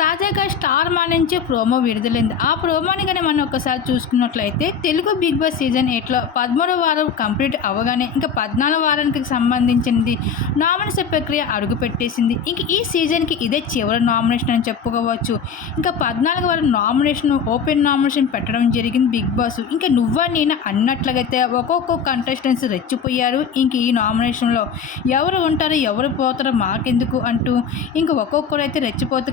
తాజాగా స్టార్ మా నుంచి ప్రోమో విడుదలైంది. ఆ ప్రోమోని కానీ మనం ఒకసారి చూసుకున్నట్లయితే తెలుగు బిగ్ బాస్ సీజన్ ఎయిట్లో పదమూడవ వారం కంప్లీట్ అవ్వగానే ఇంకా పద్నాలుగు వారానికి సంబంధించింది నామినేషన్ ప్రక్రియ అడుగు పెట్టేసింది ఇంక ఈ సీజన్కి ఇదే చివరి నామినేషన్ అని చెప్పుకోవచ్చు. ఇంకా పద్నాలుగు వారం నామినేషన్ ఓపెన్ నామినేషన్ పెట్టడం జరిగింది బిగ్ బాస్. ఇంకా నువ్వా నేను అన్నట్లయితే ఒక్కొక్క కంటెస్టెంట్స్ రెచ్చిపోయారు. ఇంక ఈ నామినేషన్లో ఎవరు ఉంటారో ఎవరు పోతారో మాకెందుకు అంటూ ఇంక ఒక్కొక్కరు అయితే రెచ్చిపోతూ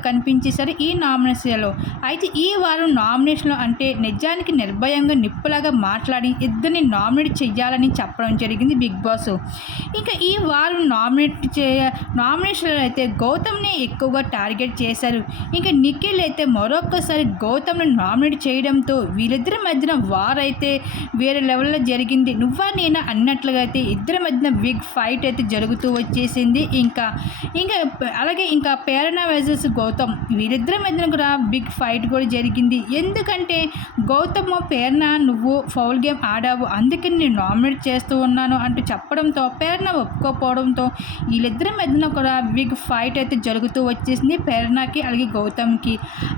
చేశారు ఈ నామినేషన్లో. అయితే ఈ వారం నామినేషన్లో అంటే నిజానికి నిర్భయంగా నిప్పులాగా మాట్లాడి ఇద్దరిని నామినేట్ చేయాలని చెప్పడం జరిగింది బిగ్ బాస్. ఇంకా ఈ వారం నామినేట్ చే నామినేషన్లో అయితే గౌతమ్ని ఎక్కువగా టార్గెట్ చేశారు. ఇంకా నిఖిల్ అయితే మరొకసారి గౌతమ్ని నామినేట్ చేయడంతో వీళ్ళిద్దరి మధ్యన వారైతే వేరే లెవెల్లో జరిగింది. నువ్వా నేనా అన్నట్లుగా అయితే ఇద్దరి మధ్యన బిగ్ ఫైట్ అయితే జరుగుతూ వచ్చేసింది. ఇంకా ఇంకా అలాగే ఇంకా పేరణ వైజెస్ గౌతమ్. వీరిద్దరి మధ్యన కూడా బిగ్ ఫైట్ కూడా జరిగింది. ఎందుకంటే గౌతమ్ పేర్న నువ్వు ఫౌల్ గేమ్ ఆడావు. అందుకని నేను నామినేట్ చేస్తూ ఉన్నాను అంటూ చెప్పడంతో పేరణ ఒప్పుకోకపోవడంతో వీళ్ళిద్దరి మధ్యన కూడా బిగ్ ఫైట్ అయితే జరుగుతూ వచ్చేసింది పేర్నకి అలాగే గౌతమ్కి.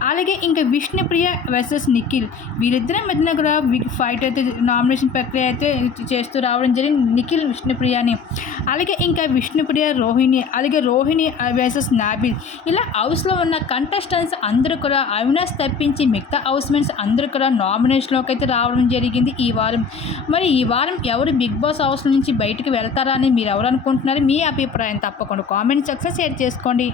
అలాగే ఇంకా విష్ణుప్రియ వర్సెస్ నిఖిల్. వీరిద్దరి మధ్యన కూడా బిగ్ ఫైట్ అయితే నామినేషన్ ప్రక్రియ అయితే చేస్తూ రావడం జరిగింది నిఖిల్ విష్ణుప్రియని. అలాగే ఇంకా విష్ణుప్రియ రోహిణి అలాగే రోహిణి వర్సెస్ నాబిల్ ఇలా హౌస్లో ఉన్న కంట కంటెస్టెంట్స్ అందరూ కూడా అవినాష్ తప్పించి మిగతా హౌస్మెంట్స్ అందరూ కూడా నామినేషన్లోకి అయితే రావడం జరిగింది ఈ వారం. మరి ఈ వారం ఎవరు బిగ్ బాస్ హౌస్ నుంచి బయటకు వెళ్తారా అని మీరు ఎవరు అనుకుంటున్నారు? మీ అభిప్రాయం తప్పకుండా కామెంట్ సెక్షన్ షేర్ చేసుకోండి.